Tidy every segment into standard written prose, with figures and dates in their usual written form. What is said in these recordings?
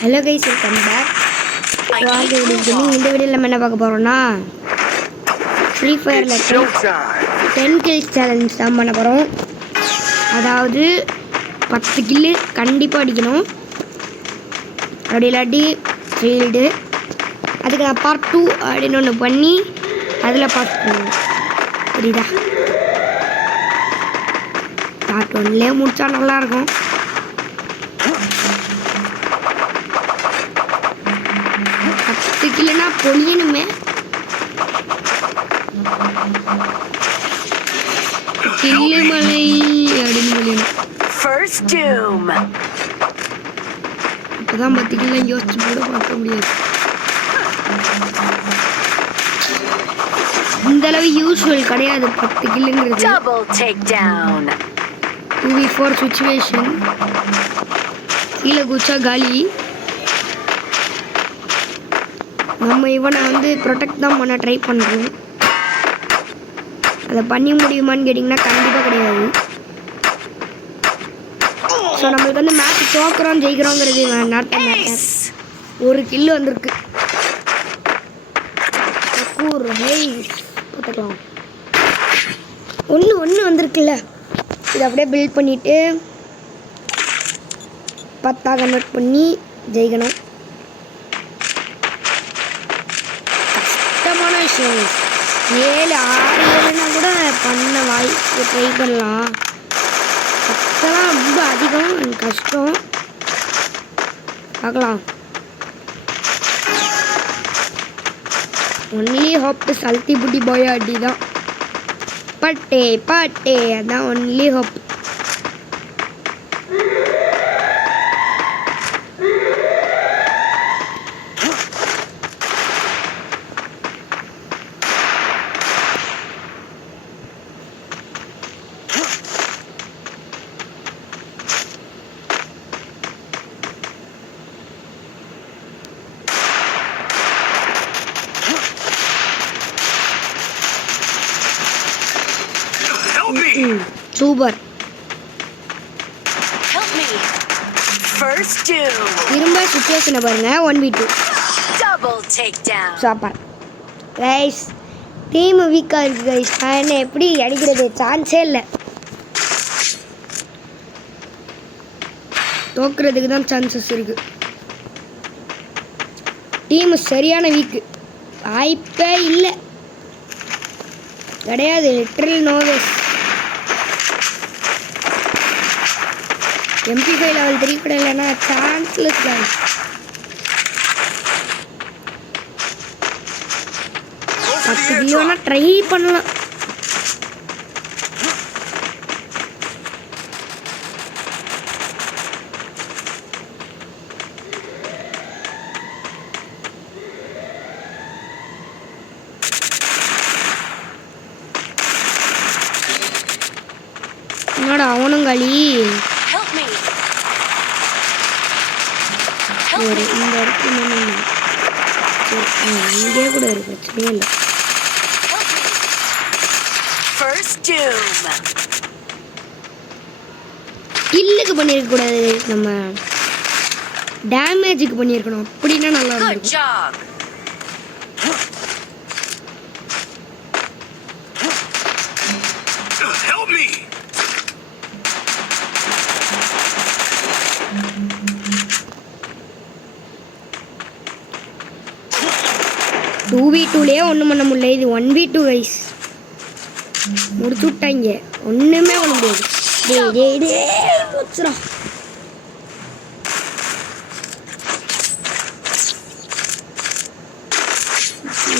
Hello guys, welcome back. இந்த வீடியோவில் நம்ம என்ன பார்க்க போகிறோம்னா ஃப்ரீ ஃபயரில் 10 கில்ஸ் சேலஞ்ச் தான் பண்ண போகிறோம். அதாவது 10 கில்லு கண்டிப்பாக அடிக்கணும். அப்படி இல்லாட்டி ஃபீல்டு. அதுக்கு நான் பார்ட் 2 அப்படின்னு ஒன்று பண்ணி அதில் பார்ட் பண்ணுவேன். புரியுதா? பார்ட் 1லேயே முடித்தா நல்லாயிருக்கும். இல்லைன்னா பொழியணுமே. கில்லுமலை அப்படின்னு பொழியணும். இப்போதான் 10 கிலோ யோசிச்சு கூட பார்க்க முடியாது. இந்த அளவு யூஸ்வல் கிடையாது 10 கில்லுங்கிறது. 2v4 situation. கீழே குச்சா காலி. நம்ம இவனை வந்து ப்ரொடெக்ட் தான் பண்ண ட்ரை பண்ணுறோம். அதை பண்ணி முடியுமான்னு கேட்டிங்கன்னா கண்டிப்பாக கிடையாது. ஸோ நம்மளுக்கு வந்து மேட்ச் தோக்குறோம் ஜெயிக்கிறோங்கிறது நாட் மேட்டர். ஒரு கில்லு வந்திருக்கு. பார்த்துக்கலாம். ஒன்று வந்திருக்குல்ல, இதை அப்படியே பில்ட் பண்ணிவிட்டு 10 கன்வெர்ட் பண்ணி ஜெயிக்கணும். விஷயம் 7 6 7னா கூட பண்ண வாய்ப்பு ட்ரை பண்ணலாம். 10லாம் ரொம்ப அதிகம், கஷ்டம். பார்க்கலாம். ஒன்லி ஹோப் சல்தி புட்டி பாய் அடி தான். பட்டே அதான் ஒன்லி ஹோப். சூப்பர். திரும்ப சிச்சுவேஷனை பாருங்க. 1v2 super guys. டீம் வீக்காக இருக்கு கைஸ். நான் என்ன எப்படி அடிக்கிறது? சான்ஸே இல்லை. தோக்குறதுக்கு தான் சான்சஸ் இருக்கு. டீம் சரியான வீக்கு. வாய்ப்பே இல்லை, கிடையாது. லிட்டரல் நோவேஸ். MP5 level 3 கூட இல்லைன்னா சான்ஸ்லெஸ் தான். பத்து கிலோனா ட்ரை பண்ணலாம். என்னடா அவனும் களி. ஒரு இந்த இடத்துல இங்கே கூட இருக்கு, பிரச்சனையே இல்லை. கில்லுக்கு பண்ணியிருக்க கூடாது, நம்ம டேமேஜுக்கு பண்ணியிருக்கணும். அப்படின்னா நல்லா இருக்கும். டூ v2லேயே ஒன்றும் பண்ண முடியல. இது 1v2 கைஸ். முடிச்சு விட்டாங்க. ஒன்றுமே பண்ண முடியாது.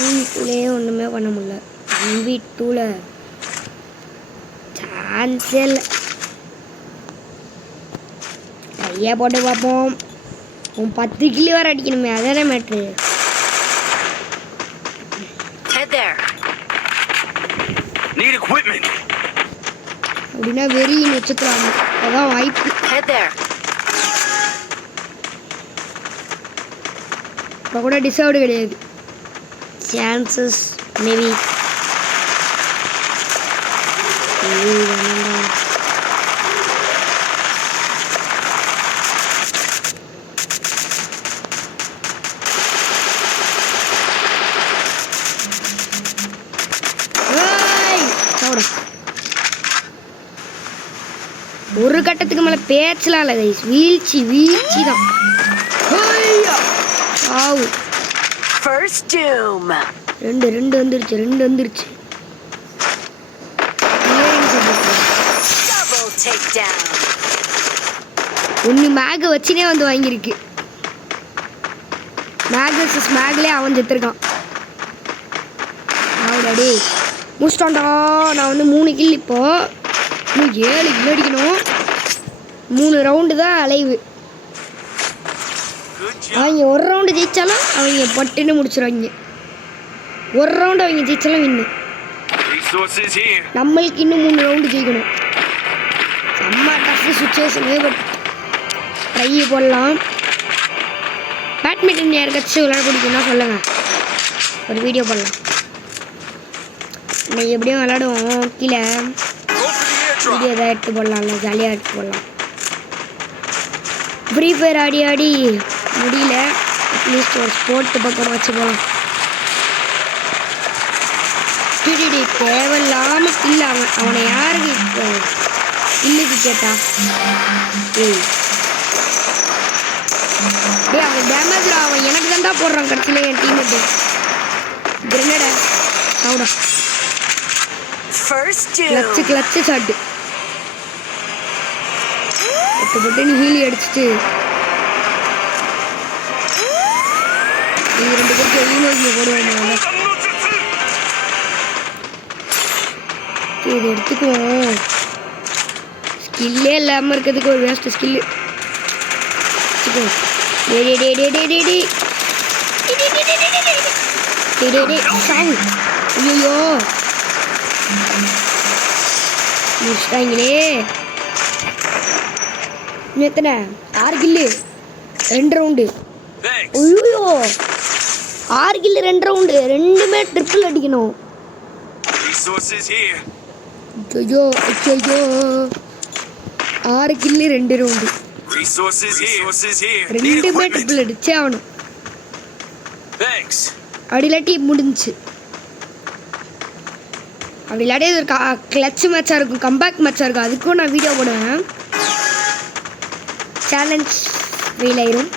v2லேயே ஒன்றுமே பண்ண முடியல. 1v2ல சான்ஸே இல்லை. கையை போட்டு பார்ப்போம். 10 கிலோ வர அடிக்கணுமே, அதானே மேட்ரு. அப்படின்னா வெறி நட்சத்திரம். அதான் வாய்ப்பு. இப்போ கூட டிசர்வ்டு கிடையாது. Chances maybe. எல்லாத்துக்கும் மேலே பேச்சலாம் இல்லை கைஸ், வீழ்ச்சி வீழ்ச்சி தான். ஆவு ரெண்டு வந்துருச்சு. ஒன்று மேக வச்சுனே வந்து வாங்கியிருக்கு. மேக் வர்சஸ் மேக்லேயே அவன் செத்துருக்கான். ஆவுடாடே முடிச்சிட்டான்டா. நான் வந்து 3 கில், இப்போ இன்னும் 7 கில் அடிக்கணும். 3 ரவுண்டு தான் அலைவு. அவங்க ஒரு ரவுண்டு ஜெயிச்சாலும் அவங்க பட்டுன்னு முடிச்சிடுவாங்க. ஒரு ரவுண்டு அவங்க ஜெயிச்சாலும் வின்னு. நம்மளுக்கு இன்னும் 3 ரவுண்டு ஜெயிக்கணும். செம்ம டஃப் சுச்சுவேஷனு. பட் ட்ரை போடலாம். பேட்மிண்டன் யாருக்காச்சும் விளையாட பிடிக்கும்னா சொல்லுங்கள், ஒரு வீடியோ போடலாம். இன்னைக்கு எப்படியும் விளையாடுவோம். கீழே வீடியோ எதாவது எடுத்து போடலாம்ல, ஜாலியாக எடுத்து போடலாம். ஃப்ரீ ஃபயர் ஆடி ஆடி முடியல. அட்லீஸ்ட் ஒரு ஸ்போர்ட்டு பக்கம் வச்சுப்போம். டிடிடி தேவையில்லாமல் இல்லை. அவனை யாருக்கு இல்லுக்கு கேட்டா? ஏய் அவன் டேமேஜ் அவன் எனக்கு தான்டா போடுறான். கடைசியில் என் டீம்மேட்டு கிரனேடா சவுடா கிளச்சு சாட்டு போட்டு நீ ஹீலி அடிச்சுட்டு இது 2 பேருக்கு ஈமோஜில் போடுவாங்க. இது எடுத்துக்குவோம். ஸ்கில்லே இல்லாமல் இருக்கிறதுக்கு ஒரு வேஸ்ட்டு ஸ்கில்லு. ஐயோ முடிச்சிட்டாங்களே. எத்தனை 6 கில்லு 2 ரவுண்டு. ஐயோ 6 கில்லு 2 ரவுண்டு, ரெண்டுமே ட்ரிப்பிள் அடிக்கணும். ஐயோ 6 கில்லு 2 ரவுண்டு, ரெண்டுமே ட்ரிப்பிள் அடிச்சே ஆகணும். அப்படி இல்லாட்டி முடிஞ்சிச்சு. அப்படி இல்லாட்டி ஒரு கிளச் மேட்சாக இருக்கும், கம்பேக் மேட்சாக இருக்கும். அதுக்கும் நான் வீடியோ போடுவேன். சேலஞ்ச் ஃபெயில் ஆயிரும்.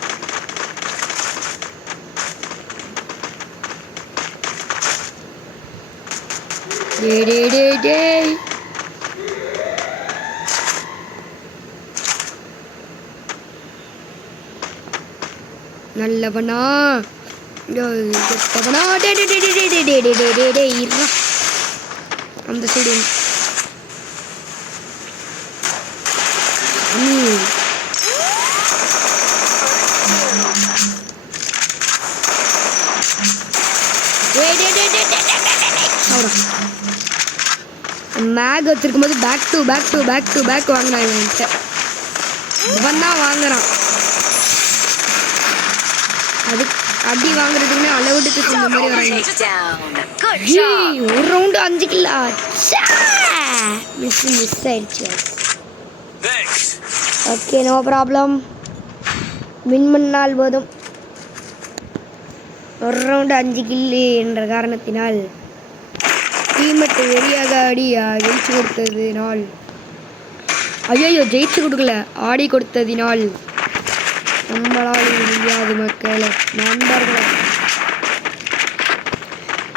நல்லவனா அந்த சைடு மேக் வச்சிருக்கும் போது பேக் வாங்கினான். இவன் தான் வாங்குறான். அது அடி வாங்குறதுக்குன்னு அளவுக்கு இந்த மாதிரி வராங்க. ஒரு ரவுண்டு 5 கில்லா மிஸ் ஆயிடுச்சு. Okay no problem. வின் பண்ணால் போதும். ஒரு ரவுண்டு 5 கில்லு என்ற காரணத்தினால் டீமேட்டு வெளியாக ஆடி ஜெயிச்சு கொடுத்ததினால், ஐயோ ஜெயிச்சு கொடுக்கல, ஆடி கொடுத்ததினால் நம்மளால் முடியாது மக்களே. நண்பர்களே,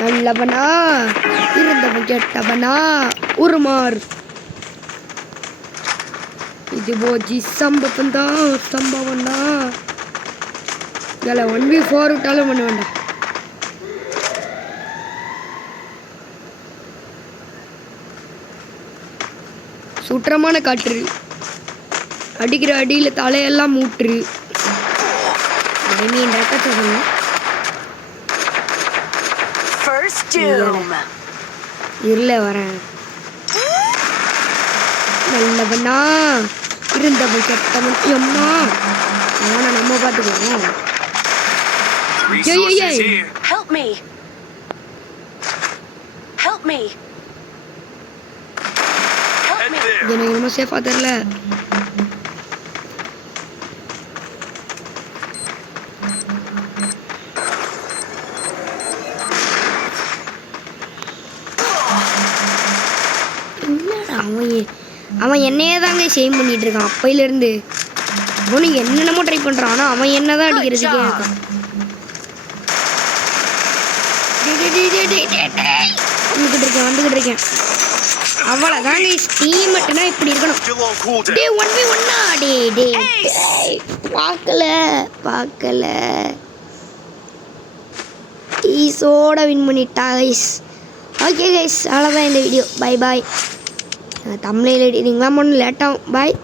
நல்லவனா இருந்தவன் கெட்டவனா உருமாறு. இது போஜி சம்பவம் தான். இதில் 1v4 விட்டாலும் பண்ண வேண்டாம். சுற்றமான காற்று அடிக்கிற அடியில் தலையெல்லாம் மூற்று. இல்ல வரேன். நல்லவனா இருந்தவன் கெட்டவன். அம்மா அவனை நம்ம பார்த்துக்குவோம். எனக்கு ரொம்ப சேஃபா தெரியல. அவன் என்னையே தாங்க சேம் பண்ணிட்டு இருக்கான் அப்பையிலேருந்து. அவனும் என்னென்னமோ ட்ரை பண்ணுறான், ஆனால் அவன் என்ன தான் அடிக்கிறதுக்கே இருக்கான். வந்துக்கிட்டு இருக்கேன். அவ்வளோதாங்க டீம் மட்டும்னா இப்படி இருக்கணும். டே 1v1 டே பார்க்கல ஈஸோட வின் பண்ணிட்டா கைஸ். ஓகே கைஸ், அவ்வளோதான் இந்த வீடியோ. Bye bye. தமிழில் எடிட்டிங்லாம் ஒன்றும் லேட்டாகும். பாய்.